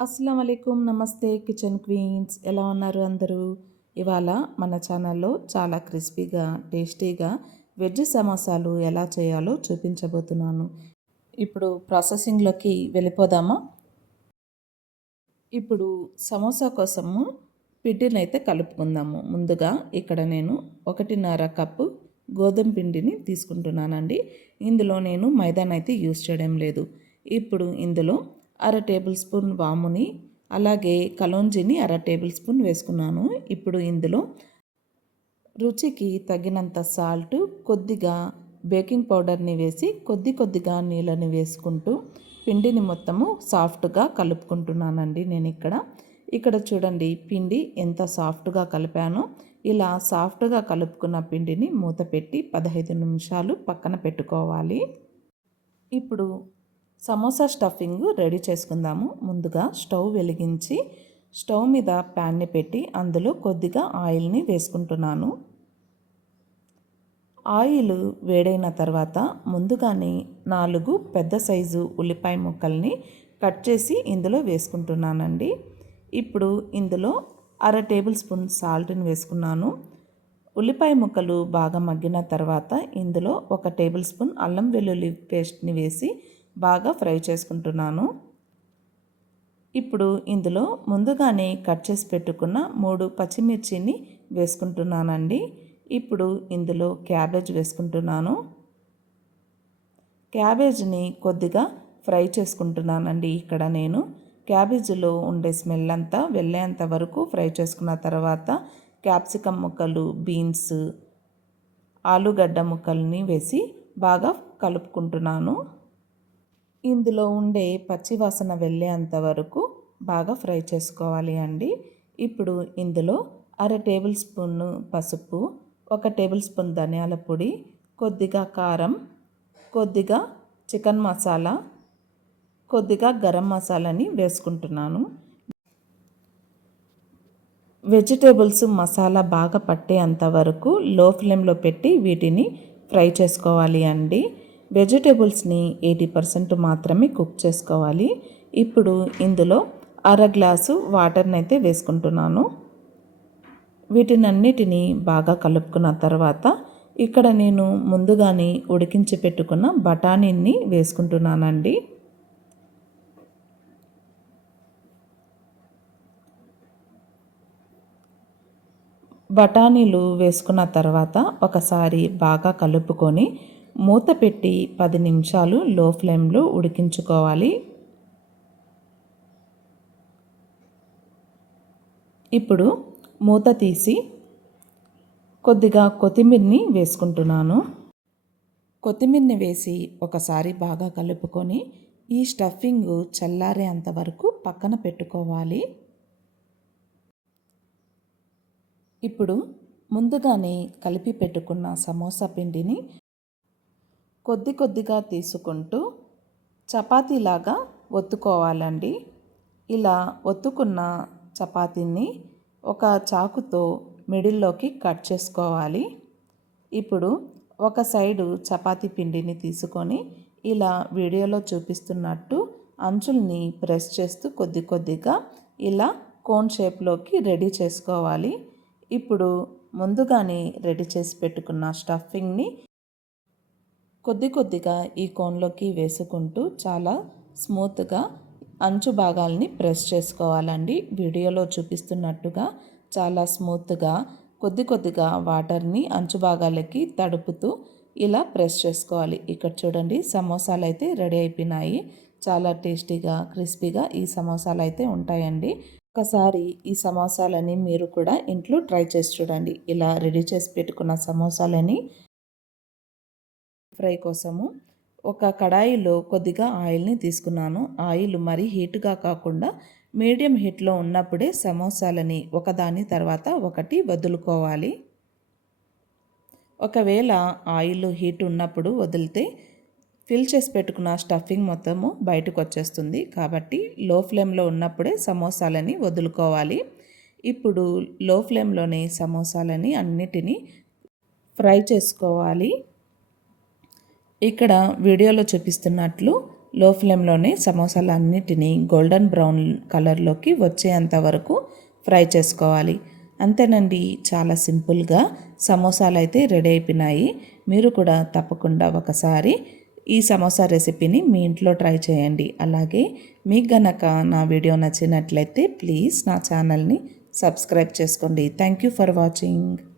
అస్సలం అయికుం నమస్తే kitchen queens ఎలా ఉన్నారు అందరూ. ఇవాళ మన ఛానల్లో చాలా క్రిస్పీగా టేస్టీగా వెజ్ సమోసాలు ఎలా చేయాలో చూపించబోతున్నాను. ఇప్పుడు ప్రాసెసింగ్లోకి వెళ్ళిపోదామా. ఇప్పుడు సమోసా కోసము పిండిని అయితే కలుపుకుందాము. ముందుగా ఇక్కడ నేను 1.5 కప్పు గోధుమ పిండిని తీసుకుంటున్నానండి. ఇందులో నేను మైదానైతే యూస్ చేయడం లేదు. ఇప్పుడు ఇందులో 1/2 టేబుల్ స్పూన్ వాముని అలాగే కలోంజిని 1/2 టేబుల్ స్పూన్ వేసుకున్నాను. ఇప్పుడు ఇందులో రుచికి తగినంత సాల్ట్, కొద్దిగా బేకింగ్ పౌడర్ని వేసి కొద్దిగా నీళ్ళని వేసుకుంటూ పిండిని మొత్తము సాఫ్ట్గా కలుపుకుంటున్నానండి. నేను ఇక్కడ చూడండి పిండి ఎంత సాఫ్ట్గా కలిపానో. ఇలా సాఫ్ట్గా కలుపుకున్న పిండిని మూత పెట్టి 15 నిమిషాలు పక్కన పెట్టుకోవాలి. ఇప్పుడు సమోసా స్టఫింగ్ రెడీ చేసుకుందాము. ముందుగా స్టవ్ వెలిగించి స్టవ్ మీద ప్యాన్ని పెట్టి అందులో కొద్దిగా ఆయిల్ని వేసుకుంటున్నాను. ఆయిల్ వేడైన తర్వాత ముందుగానే 4 పెద్ద సైజు ఉల్లిపాయ ముక్కల్ని కట్ చేసి ఇందులో వేసుకుంటున్నానండి. ఇప్పుడు ఇందులో 1/2 టేబుల్ స్పూన్ సాల్ట్ని వేసుకున్నాను. ఉల్లిపాయ ముక్కలు బాగా మగ్గిన తర్వాత ఇందులో 1 టేబుల్ స్పూన్ అల్లం వెల్లుల్లి పేస్ట్ని వేసి బాగా ఫ్రై చేసుకుంటున్నాను. ఇప్పుడు ఇందులో ముందుగానే కట్ చేసి పెట్టుకున్న 3 పచ్చిమిర్చిని వేసుకుంటున్నానండి. ఇప్పుడు ఇందులో క్యాబేజ్ వేసుకుంటున్నాను. క్యాబేజ్ని కొద్దిగా ఫ్రై చేసుకుంటున్నానండి. ఇక్కడ నేను క్యాబేజీలో ఉండే స్మెల్ అంతా వెళ్ళేంత వరకు ఫ్రై చేసుకున్న తర్వాత క్యాప్సికమ్ ముక్కలు, బీన్స్, ఆలుగడ్డ ముక్కల్ని వేసి బాగా కలుపుకుంటున్నాను. ఇందులో ఉండే పచ్చివాసన వెళ్ళేంత వరకు బాగా ఫ్రై చేసుకోవాలి అండి. ఇప్పుడు ఇందులో 1/2 టేబుల్ స్పూన్ పసుపు, 1 టేబుల్ స్పూన్ ధనియాల పొడి, కొద్దిగా కారం, కొద్దిగా చికెన్ మసాలా, కొద్దిగా గరం మసాలాని వేసుకుంటున్నాను. వెజిటేబుల్స్ మసాలా బాగా పట్టేంత వరకు లో ఫ్లేమ్లో పెట్టి వీటిని ఫ్రై చేసుకోవాలి అండి. వెజిటేబుల్స్ని 80% మాత్రమే కుక్ చేసుకోవాలి. ఇప్పుడు ఇందులో 1/2 గ్లాసు వాటర్ని అయితే వేసుకుంటున్నాను. వీటినన్నిటినీ బాగా కలుపుకున్న తర్వాత ఇక్కడ నేను ముందుగానే ఉడికించి పెట్టుకున్న బఠానీని వేసుకుంటున్నానండి. బఠానీలు వేసుకున్న తర్వాత ఒకసారి బాగా కలుపుకొని మూత పెట్టి 10 నిమిషాలు లో ఫ్లేమ్లో ఉడికించుకోవాలి. ఇప్పుడు మూత తీసి కొద్దిగా కొత్తిమీరని వేసుకుంటున్నాను. కొత్తిమీరని వేసి ఒకసారి బాగా కలుపుకొని ఈ స్టఫింగ్ చల్లారేంత వరకు పక్కన పెట్టుకోవాలి. ఇప్పుడు ముందుగానే కలిపి పెట్టుకున్న సమోసా పిండిని కొద్దిగా తీసుకుంటూ చపాతీలాగా ఒత్తుకోవాలండి. ఇలా ఒత్తుకున్న చపాతీని ఒక చాకుతో మిడిల్లోకి కట్ చేసుకోవాలి. ఇప్పుడు ఒక సైడు చపాతీ పిండిని తీసుకొని ఇలా వీడియోలో చూపిస్తున్నట్టు అంచుల్ని ప్రెస్ చేస్తూ కొద్దిగా ఇలా కోన్ షేప్లోకి రెడీ చేసుకోవాలి. ఇప్పుడు ముందుగానే రెడీ చేసి పెట్టుకున్న స్టఫింగ్ని కొద్దిగా ఈ కోన్లోకి వేసుకుంటూ చాలా స్మూత్గా అంచు భాగాల్ని ప్రెస్ చేసుకోవాలండి. వీడియోలో చూపిస్తున్నట్టుగా చాలా స్మూత్గా కొద్దిగా వాటర్ని అంచు భాగాలకి తడుపుతూ ఇలా ప్రెస్ చేసుకోవాలి. ఇక్కడ చూడండి సమోసాలు అయితే రెడీ అయిపోయినాయి. చాలా టేస్టీగా క్రిస్పీగా ఈ సమోసాలు అయితే ఉంటాయండి. ఒకసారి ఈ సమోసాలని మీరు కూడా ఇంట్లో ట్రై చేసి చూడండి. ఇలా రెడీ చేసి పెట్టుకున్న సమోసాలని ఫ్రై కోసము ఒక కడాయిలో కొద్దిగా ఆయిల్ని తీసుకున్నాను. ఆయిల్ మరీ హీట్గా కాకుండా మీడియం హీట్లో ఉన్నప్పుడే సమోసాలని ఒకదాని తర్వాత ఒకటి వదులుకోవాలి. ఒకవేళ ఆయిల్ హీట్ ఉన్నప్పుడు వదిలితే ఫిల్ చేసి పెట్టుకున్న స్టఫింగ్ మొత్తము బయటకు వచ్చేస్తుంది. కాబట్టి లో ఫ్లేమ్లో ఉన్నప్పుడే సమోసాలని వదులుకోవాలి. ఇప్పుడు లో ఫ్లేమ్లోనే సమోసాలని అన్నిటినీ ఫ్రై చేసుకోవాలి. ఇక్కడ వీడియోలో చూపిస్తున్నట్లు లో ఫ్లేమ్లోనే సమోసాలన్నిటినీ గోల్డెన్ బ్రౌన్ కలర్లోకి వచ్చేంత వరకు ఫ్రై చేసుకోవాలి. అంతేనండి, చాలా సింపుల్గా సమోసాలు అయితే రెడీ అయిపోయినాయి. మీరు కూడా తప్పకుండా ఒకసారి ఈ సమోసా రెసిపీని మీ ఇంట్లో ట్రై చేయండి. అలాగే మీకు గనక నా వీడియో నచ్చినట్లయితే ప్లీజ్ నా ఛానల్ని సబ్స్క్రైబ్ చేసుకోండి. Thank you for watching.